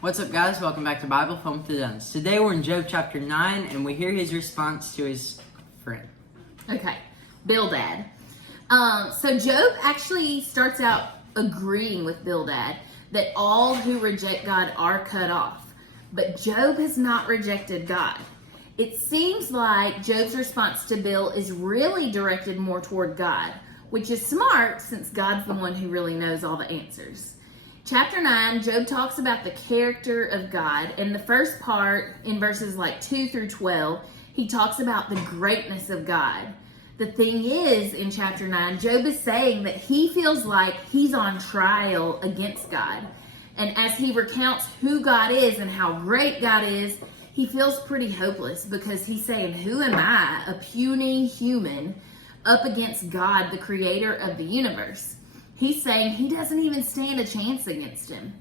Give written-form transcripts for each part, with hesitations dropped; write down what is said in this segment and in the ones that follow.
What's up, guys? Welcome back to Bible Fun with the Duns. Today we're in Job chapter 9, and we hear his response to his friend. Okay, Bildad. So Job actually starts out agreeing with Bildad that all who reject God are cut off. But Job has not rejected God. It seems like Job's response to Bill is really directed more toward God, which is smart since God's the one who really knows all the answers. Chapter 9, Job talks about the character of God. In the first part, in verses 2 through 12, he talks about the greatness of God. The thing is, in chapter 9, Job is saying that he feels like he's on trial against God. And as he recounts who God is and how great God is, he feels pretty hopeless because he's saying, who am I, a puny human, up against God, the creator of the universe? He's saying he doesn't even stand a chance against him.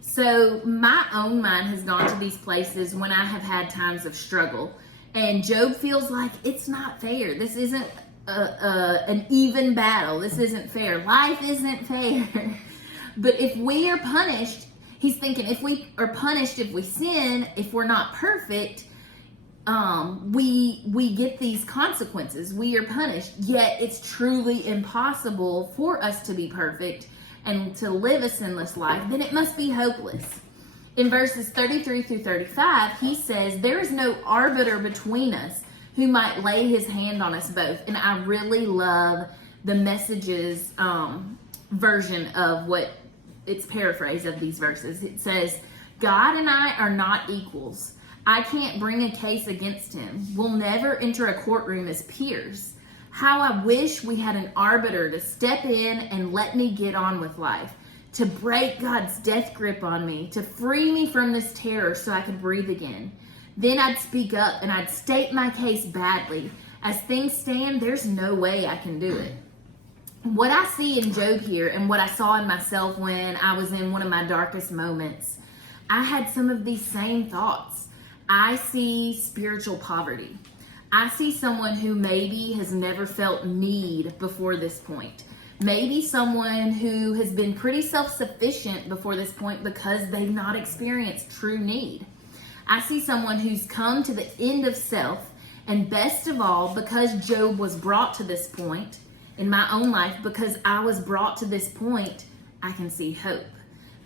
So my own mind has gone to these places when I have had times of struggle. And Job feels like it's not fair. This isn't an even battle. This isn't fair. Life isn't fair. But if we are punished, he's thinking if we are punished, if we sin, if we're not perfect, we get these consequences. We are punished. Yet it's truly impossible for us to be perfect and to live a sinless life. Then it must be hopeless. In verses 33 through 35, he says, there is no arbiter between us who might lay his hand on us both. And I really love the Message's version of what it's paraphrased of these verses. It says, God and I are not equals. I can't bring a case against him. We'll never enter a courtroom as peers. How I wish we had an arbiter to step in and let me get on with life, to break God's death grip on me, to free me from this terror so I could breathe again. Then I'd speak up and I'd state my case badly. As things stand, there's no way I can do it. What I see in Job here and what I saw in myself when I was in one of my darkest moments, I had some of these same thoughts. I see spiritual poverty. I see someone who maybe has never felt need before this point. Maybe someone who has been pretty self-sufficient before this point because they've not experienced true need. I see someone who's come to the end of self, and best of all, because Job was brought to this point in my own life, because I was brought to this point, I can see hope.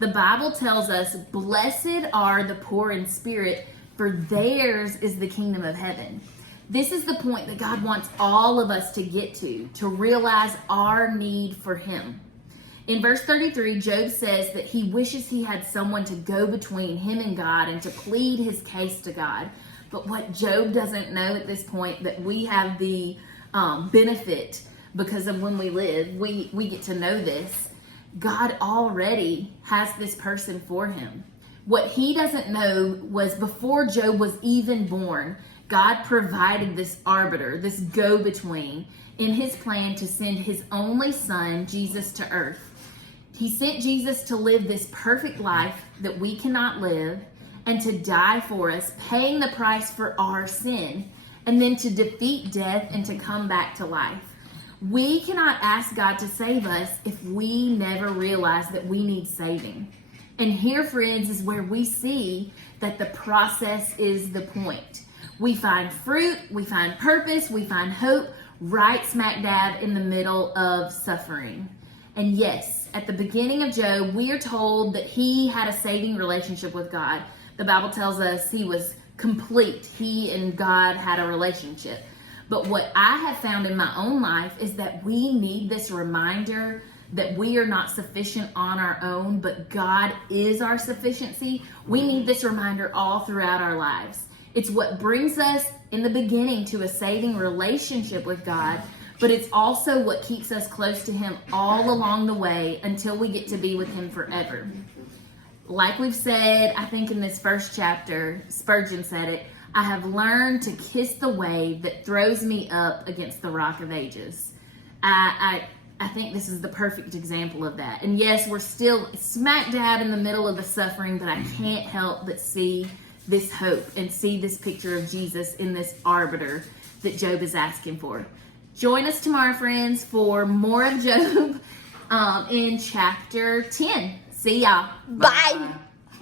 The Bible tells us, blessed are the poor in spirit, for theirs is the kingdom of heaven. This is the point that God wants all of us to get to realize our need for him. In verse 33, Job says that he wishes he had someone to go between him and God and to plead his case to God. But what Job doesn't know at this point, that we have the benefit because of when we live, we get to know this. God already has this person for him. What he doesn't know was before Job was even born, God provided this arbiter, this go-between, in his plan to send his only son, Jesus, to earth. He sent Jesus to live this perfect life that we cannot live and to die for us, paying the price for our sin, and then to defeat death and to come back to life. We cannot ask God to save us if we never realize that we need saving. And here, friends, is where we see that the process is the point. We find fruit, we find purpose, we find hope right smack dab in the middle of suffering. And yes, at the beginning of Job, we are told that he had a saving relationship with God. The Bible tells us he was complete. He and God had a relationship. But what I have found in my own life is that we need this reminder that we are not sufficient on our own, but God is our sufficiency. We need this reminder all throughout our lives. It's what brings us in the beginning to a saving relationship with God, but it's also what keeps us close to him all along the way until we get to be with him forever. Like we've said, I think in this first chapter, Spurgeon said it, I have learned to kiss the wave that throws me up against the rock of ages. I think this is the perfect example of that. And yes, we're still smack dab in the middle of the suffering, but I can't help but see this hope and see this picture of Jesus in this arbiter that Job is asking for. Join us tomorrow, friends, for more of Job in chapter 10. See y'all. Bye.